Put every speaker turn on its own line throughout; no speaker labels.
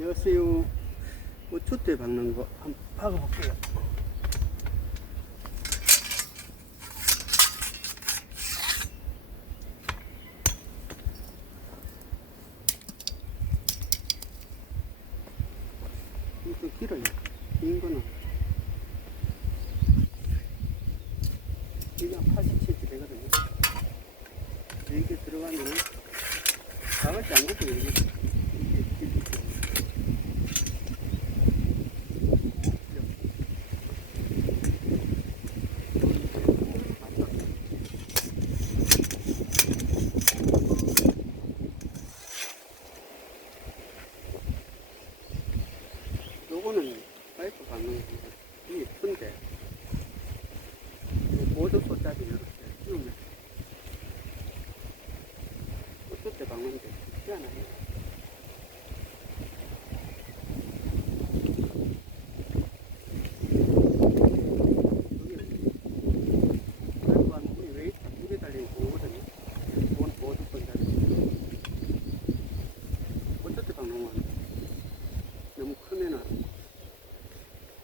여새우 고추대 박는 거 한번 박아볼게요. 이거 좀 길어요. 긴 거는. 이게 한 80cm 되거든요. 이게 들어가면은 나같이 안 굽고 이게 요거는 파이프 거 이게 큰데. 요 모든 소짜리 이렇게 띄우면 어떨 때 박는데 쉽지 않아요. 여기는 파이프 한 분이 왜 두개 달린 거거든요. 모- 모든 소짜리. 어떨 때 박는 건 너무 크면은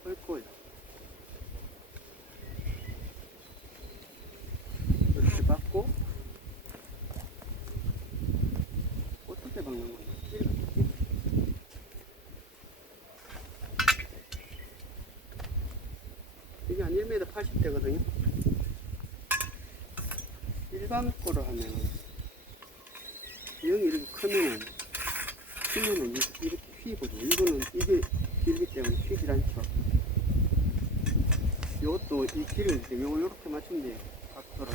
헐 거예요. 이렇게 받고 어떻게 박는? 이렇게. 이게 한 1m 80대거든요. 일반 거로 하면 영이 이렇게 크면은 크면은 이- 이렇게 휘거든요. 이거는 이게 길기 때문에 휘질 않죠. 이것도 이 길을 이렇게 맞추면 돼요. 각도를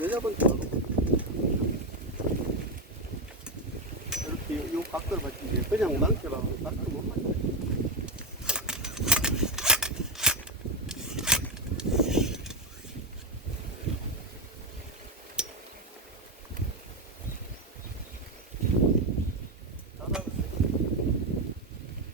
여자분도 이렇 맞추면 돼요. 그냥 망쳐봐도 각도 못 맞춰요.